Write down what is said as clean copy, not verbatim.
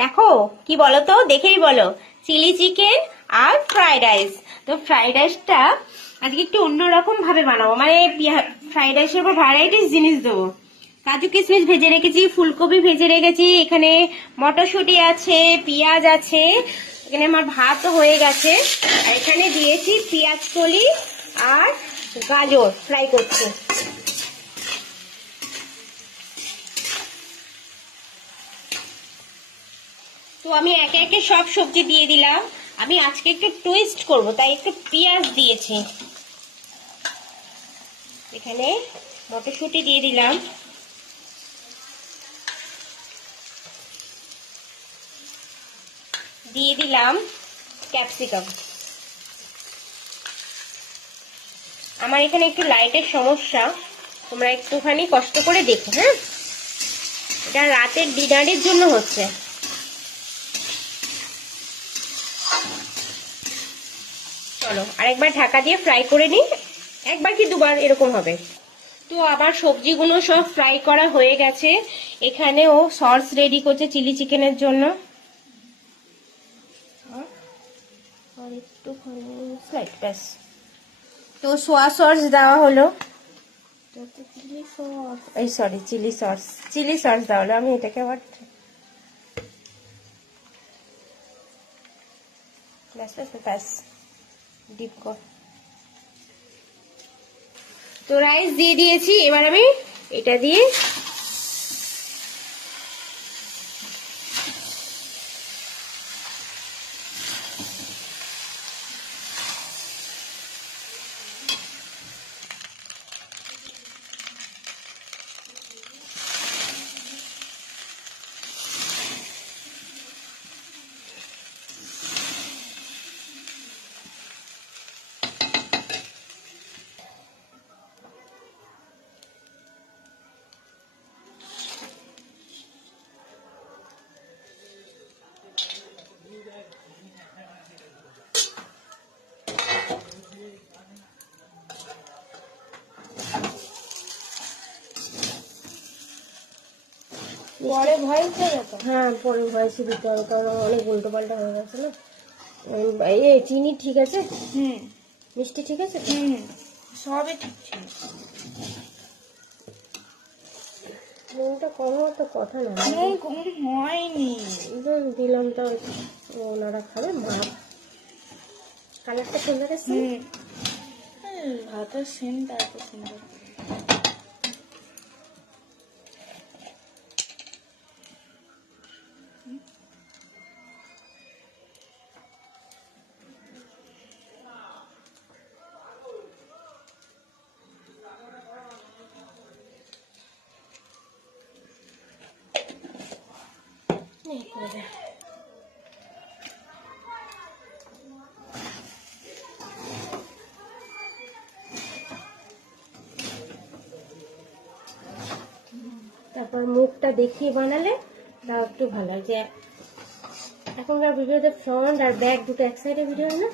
দেখো কি বলো তো, দেখেই বলো। চিলি চিকেন আর ফ্রাইড রাইস। তো ফ্রাইড রাইসটা আজকে একটু অন্যরকম ভাবে বানাবো, মানে ফ্রাইড রাইসের উপর ভ্যারাইটিস জিনিস দেবো। কাজু কিশমিশ ভেজে রেখেছি, ফুলকপি ভেজে রেখেছি, এখানে মটরশুঁটি আছে, পেঁয়াজ আছে, এখানে আমার ভাতও হয়ে গেছে। আর এখানে দিয়েছি পেঁয়াজ কলি আর গাজর ফ্রাই করছি। তো আমি একে একে সব সবজি দিয়ে দিলাম। আমি আজকে একটু টুইস্ট করব, তাই একটু পেঁয়াজ দিয়েছি। এখানে মটরশুঁটি দিয়ে দিলাম, দিয়ে দিলাম ক্যাপসিকাম। আমার এখানে একটু লাইটের সমস্যা, তোমরা একটুখানি কষ্ট করে দেখো। হ্যাঁ, এটা রাতের ডিনারের জন্য হচ্ছে। চলো আরেকবার ঢাকা দিয়ে ফ্রাই করে নিই, একবার কি দুবার এরকম হবে। তো আবার সবজিগুলো সব ফ্রাই করা হয়ে গেছে। এখানেও সস রেডি করছে চিলি চিকেনের জন্য। আর একটুখানি স্লাইড ব্যাস। তো সোয়া সস দেওয়া হলো, চিলি সস, এই সরি চিলি সস দেওয়া হলো। আমি এটাকে আবার ব্যাস ডিপ কর। তো রাইস দিয়ে দিয়েছি, এবার আমি এটা দিয়ে পরে ভয়েস দেবে তো? হ্যাঁ পরে ভয়েসে দিতে হবে, কারণ অনেক উল্টো পাল্টা হয়ে গেছে না। চিনি ঠিক আছে, মিষ্টি ঠিক আছে, সবই ঠিক ছিল। নুনটা কম হওয়ার তো কথা না, নুন কম হয়নি, দিলাম তো ওনারা খাবে। মাপ কালারটা সুন্দর এসছে। ভাতের সেন্টটা এত সুন্দর। তারপর মুখটা দেখিয়ে বানালে তাও একটু ভালো হয়। যে এখনকার ভিডিওতে ফ্রন্ট আর ব্যাক দুটো এক সাইডে ভিডিও হয় না।